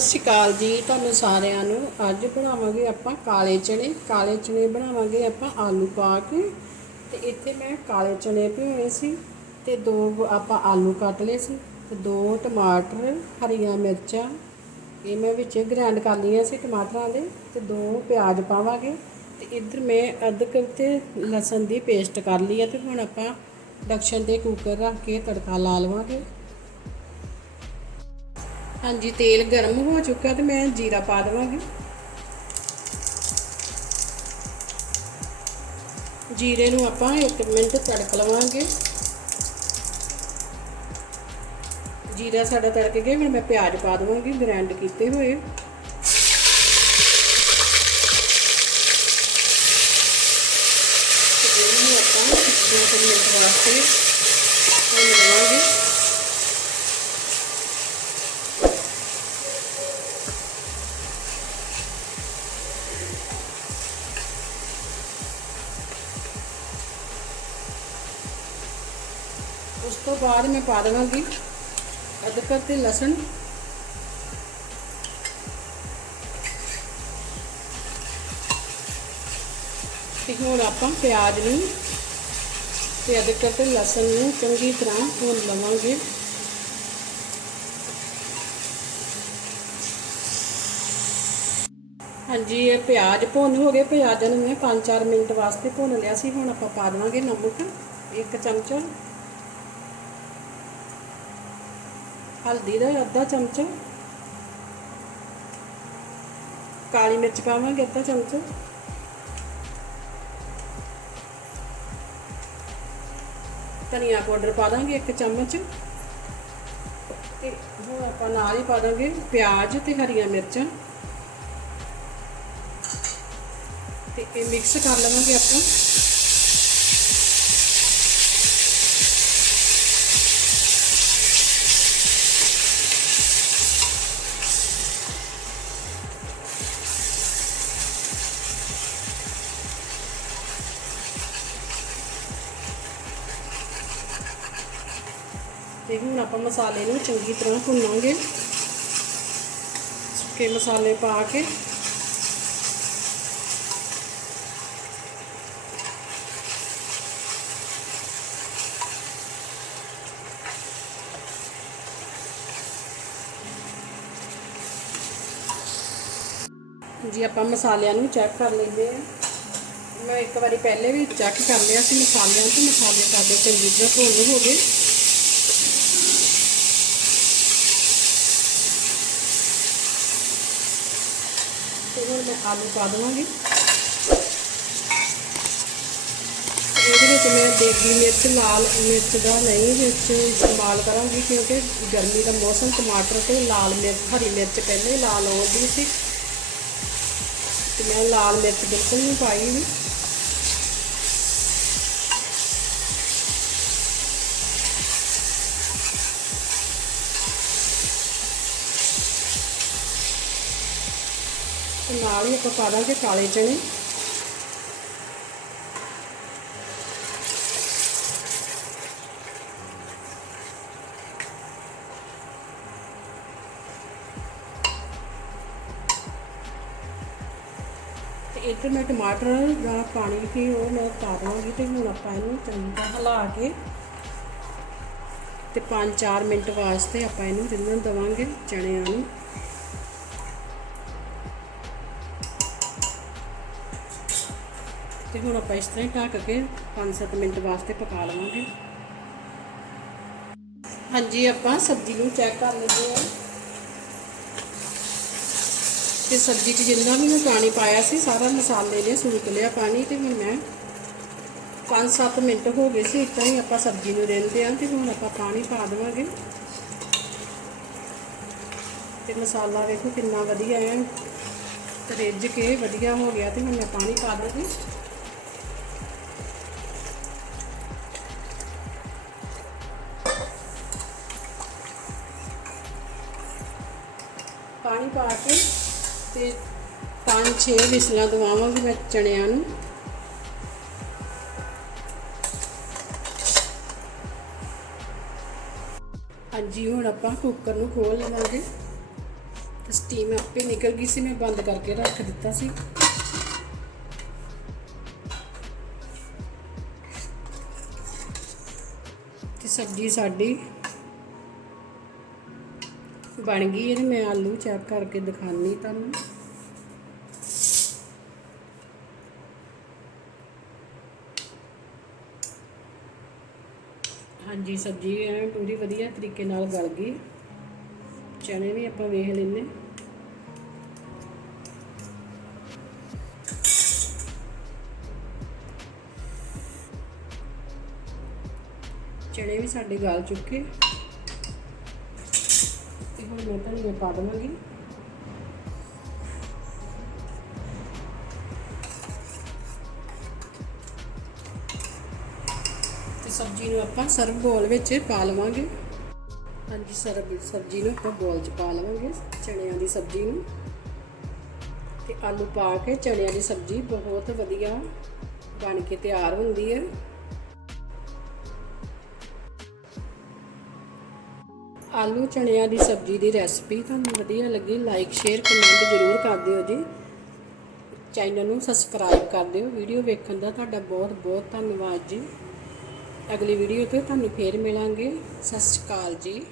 ਸਤਿ ਸ਼੍ਰੀ ਅਕਾਲ ਜੀ, ਤੁਹਾਨੂੰ ਸਾਰਿਆਂ ਨੂੰ। ਅੱਜ ਬਣਾਵਾਂਗੇ ਆਪਾਂ ਕਾਲੇ ਚਨੇ। ਕਾਲੇ ਚਨੇ ਬਣਾਵਾਂਗੇ ਆਪਾਂ ਆਲੂ ਪਾ ਕੇ। ਤੇ ਇੱਥੇ ਮੈਂ ਕਾਲੇ ਚਨੇ ਭਿਓਏ ਸੀ ਤੇ ਦੋ ਆਪਾਂ ਆਲੂ ਕੱਟ ਲਏ ਸੀ ਤੇ ਦੋ ਟਮਾਟਰ, ਹਰੀਆਂ ਮਿਰਚਾਂ। ਇਹ ਮੈਂ ਵਿੱਚ ਗ੍ਰਾਈਂਡ ਕਰ ਲਈਆਂ ਸੀ ਟਮਾਟਰਾਂ ਦੇ ਤੇ ਦੋ ਪਿਆਜ਼ ਪਾਵਾਂਗੇ। ਤੇ ਇੱਧਰ ਮੈਂ ਅਦਰਕ ਤੇ ਲਸਣ ਦੀ ਪੇਸਟ ਕਰ ਲਈ ਹੈ ਤੇ ਹੁਣ ਆਪਾਂ ਡਕਸ਼ਨ ਤੇ ਕੁੱਕਰ ਰੱਖ ਕੇ ਤੜਕਾ ਲਾ ਲਵਾਂਗੇ। ਹਾਂਜੀ, ਤੇਲ ਗਰਮ ਹੋ ਚੁੱਕਾ ਤੇ ਮੈਂ ਜੀਰਾ ਪਾ ਦੇਵਾਂਗੀ। ਜੀਰੇ ਨੂੰ ਆਪਾਂ 1 ਮਿੰਟ ਤੜਕ ਲਵਾਂਗੇ। ਜੀਰਾ ਸਾਡਾ ਤੜਕ ਗਿਆ, ਹੁਣ ਮੈਂ ਪਿਆਜ਼ ਪਾ ਦੇਵਾਂਗੀ ਗ੍ਰਾਈਂਡ ਕੀਤੇ ਹੋਏ। ਆਪਾਂ 2 ਮਿੰਟ ਵਾਸਤੇ ਭੁੰਨ ਲਵਾਂਗੇ। ਉਸ ਤੋਂ ਬਾਅਦ ਮੈਂ ਪਾ ਦੇਵਾਂਗੀ ਅਦਰਕ ਤੇ ਲਸਣ ਤੇ ਹੁਣ ਆਪਾਂ ਪਿਆਜ਼ ਨੂੰ ਤੇ ਅਦਰਕ ਤੇ ਲਸਣ ਨੂੰ ਚੰਗੀ ਤਰ੍ਹਾਂ ਭੁੰਨ ਲਵਾਂਗੇ ਹਾਂਜੀ ਇਹ ਪਿਆਜ਼ ਭੁੰਨ ਹੋ ਗਏ ਪਿਆਜ਼ਾਂ ਨੂੰ ਮੈਂ 5-4 ਮਿੰਟ ਵਾਸਤੇ ਭੁੰਨ ਲਿਆ ਸੀ ਹੁਣ ਆਪਾਂ ਪਾ ਦੇਵਾਂਗੇ ਨਮਕ ਇੱਕ ਚਮਚਾ ਹਲਦੀ ਦਾ ਅੱਧਾ ਚਮਚਾ। ਕਾਲੀ ਮਿਰਚ ਪਾਵਾਂਗੇ ਅੱਧਾ ਚਮਚਾ। ਧਨੀਆ ਪਾਊਡਰ ਪਾ ਦਾਂਗੇ ਇੱਕ ਚਮਚ। ਤੇ ਹੁਣ ਆਪਾਂ ਨਾਲ ਹੀ ਪਾ ਦਾਂਗੇ ਪਿਆਜ਼ ਤੇ ਹਰੀਆਂ ਮਿਰਚਾਂ। ਤੇ ਇਹ ਮਿਕਸ ਕਰ ਲਵਾਂਗੇ ਆਪਾਂ। ਤੇ ਹੁਣ ਆਪਾਂ ਮਸਾਲੇ ਨੂੰ ਚੰਗੀ ਤਰ੍ਹਾਂ ਭੁੰਨਾਂਗੇ। ਸੁੱਕੇ ਮਸਾਲੇ ਪਾ ਕੇ। ਜੀ, ਆਪਾਂ ਮਸਾਲਿਆਂ ਨੂੰ ਚੈੱਕ ਕਰ ਲੈਂਦੇ ਆ ਮੈਂ ਇੱਕ ਵਾਰੀ ਪਹਿਲੇ ਵੀ ਚੈੱਕ ਕਰ ਲਿਆ ਸੀ ਮਸਾਲਿਆਂ ਤੋਂ। ਮਸਾਲੇ ਸਾਡੇ ਚੰਗੀ ਤਰ੍ਹਾਂ ਭੁੰਨ ਹੋ ਗਏ। ਤੇ ਹੁਣ ਮੈਂ ਆਲੂ ਪਾ ਦੇਵਾਂਗੀ। ਇਹਦੇ ਵਿੱਚ ਮੈਂ ਦੇਗੀ ਮਿਰਚ, ਲਾਲ ਮਿਰਚ ਦਾ ਨਹੀਂ ਵਿੱਚ ਇਸਤੇਮਾਲ ਕਰਾਂਗੀ ਕਿਉਂਕਿ ਗਰਮੀ ਦਾ ਮੌਸਮ, ਟਮਾਟਰ ਤੇ ਲਾਲ ਮਿਰਚ, ਹਰੀ ਮਿਰਚ ਪਹਿਲੇ ਹੀ ਲਾਲ ਗਈ ਸੀ। ਤੇ ਮੈਂ ਲਾਲ ਮਿਰਚ ਬਿਲਕੁਲ ਨਹੀਂ ਪਾਈ ਵੀ। ਤੇ ਨਾਲ ਹੀ ਆਪਾਂ ਪਾ ਦਾਂਗੇ ਕਾਲੇ ਚਨੇ। ਤੇ ਮੈਂ ਟਮਾਟਰ ਦਾ ਪਾਣੀ ਸੀ ਉਹ ਮੈਂ ਪਾ ਦਵਾਂਗੀ ਤੇ ਹੁਣ ਆਪਾਂ ਇਹਨੂੰ ਚੰਗੀ ਤਰ੍ਹਾਂ ਹਿਲਾ ਕੇ ਤੇ 5-4 ਮਿੰਟ ਵਾਸਤੇ ਆਪਾਂ ਇਹਨੂੰ ਰਿੰਨਣ ਦਵਾਂਗੇ ਚਣਿਆਂ ਨੂੰ। ਤੇ ਹੁਣ ਆਪਾਂ ਇਸ ਤਰ੍ਹਾਂ ਹੀ ਢੱਕ ਕੇ 5-7 ਮਿੰਟ ਵਾਸਤੇ ਪਕਾ ਲਵਾਂਗੇ। ਹਾਂਜੀ, ਆਪਾਂ ਸਬਜ਼ੀ ਨੂੰ ਚੈੱਕ ਕਰ ਲੈਂਦੇ ਹਾਂ। ਤੇ ਸਬਜ਼ੀ 'ਚ ਜਿੰਨਾ ਵੀ ਮੈਂ ਪਾਣੀ ਪਾਇਆ ਸੀ, ਸਾਰਾ ਮਸਾਲੇ ਨੇ ਸੁੱਕ ਲਿਆ ਪਾਣੀ ਤੇ ਹੁਣ ਮੈਂ 5-7 ਮਿੰਟ ਹੋ ਗਏ ਸੀ, ਇਦਾਂ ਹੀ ਆਪਾਂ ਸਬਜ਼ੀ ਨੂੰ ਰਹਿੰਦੇ ਆਂ ਤੇ ਹੁਣ ਆਪਾਂ ਪਾਣੀ ਪਾ ਦੇਵਾਂਗੇ। ਤੇ ਮਸਾਲਾ ਵੇਖੋ ਕਿੰਨਾ ਵਧੀਆ ਹੈ। ਤੇ ਰਿੱਝ ਕੇ ਵਧੀਆ ਹੋ ਗਿਆ ਤੇ ਹੁਣ ਮੈਂ ਪਾਣੀ ਪਾ ਦਾਂਗੀ ਪਾਣੀ ਪਾ ਕੇ ਤੇ ਪੰਜ ਛੇ ਵਿਸਲਾਂ ਦਵਾਵਾਂਗੀ ਮੈਂ ਚਣਿਆਂ ਨੂੰ। ਹਾਂਜੀ, ਹੁਣ ਆਪਾਂ ਕੁੱਕਰ ਨੂੰ ਖੋਲ ਲਵਾਂਗੇ। ਤੇ ਸਟੀਮ ਆਪੇ ਨਿਕਲ ਗਈ ਸੀ, ਮੈਂ ਬੰਦ ਕਰਕੇ ਰੱਖ ਦਿੱਤਾ ਸੀ। ਤੇ ਸਬਜ਼ੀ ਸਾਡੀ ਬਣ ਗਈ ਹੈ ਤੇ ਮੈਂ ਆਲੂ ਚੈੱਕ ਕਰਕੇ ਦਿਖਾਣੀ ਤੁਹਾਨੂੰ। ਹਾਂਜੀ, ਸਬਜ਼ੀ ਐ ਪੂਰੀ ਵਧੀਆ ਤਰੀਕੇ ਨਾਲ ਗਲ ਗਈ। ਚਣੇ ਵੀ ਆਪਾਂ ਵੇਖ ਲੈਨੇ ਚਣੇ ਵੀ ਸਾਡੇ ਗਲ ਚੁੱਕੇ। ਤੇ ਹੁਣ ਮੈਂ ਧਨੀਆ ਪਾ ਦਵਾਂਗੀ। ਤੇ ਸਬਜ਼ੀ ਨੂੰ ਆਪਾਂ ਸਰਵ ਬੋਲ ਵਿੱਚ ਪਾ ਲਵਾਂਗੇ। ਹਾਂਜੀ ਸਰਬ ਸਬਜ਼ੀ ਨੂੰ ਆਪਾਂ ਬੋਲ 'ਚ ਪਾ ਲਵਾਂਗੇ, ਚਣਿਆਂ ਦੀ ਸਬਜ਼ੀ ਨੂੰ। ਤੇ ਆਲੂ ਪਾ ਕੇ ਚਣਿਆਂ ਦੀ ਸਬਜ਼ੀ ਬਹੁਤ ਵਧੀਆ ਬਣ ਕੇ ਤਿਆਰ ਹੁੰਦੀ ਹੈ। ਆਲੂ ਚਣਿਆਂ ਦੀ ਸਬਜ਼ੀ ਦੀ ਰੈਸਪੀ ਤੁਹਾਨੂੰ ਵਧੀਆ ਲੱਗੀ ਲਾਈਕ ਸ਼ੇਅਰ ਕਮੈਂਟ ਜ਼ਰੂਰ ਕਰ ਦਿਓ ਜੀ। ਚੈਨਲ ਨੂੰ ਸਬਸਕ੍ਰਾਈਬ ਕਰ ਦਿਓ। ਵੀਡੀਓ ਵੇਖਣ ਦਾ ਤੁਹਾਡਾ ਬਹੁਤ ਬਹੁਤ ਧੰਨਵਾਦ ਜੀ। ਅਗਲੀ ਵੀਡੀਓ ਤੇ ਤੁਹਾਨੂੰ ਫੇਰ ਮਿਲਾਂਗੇ। ਸਤਿ ਸ਼੍ਰੀ ਅਕਾਲ ਜੀ।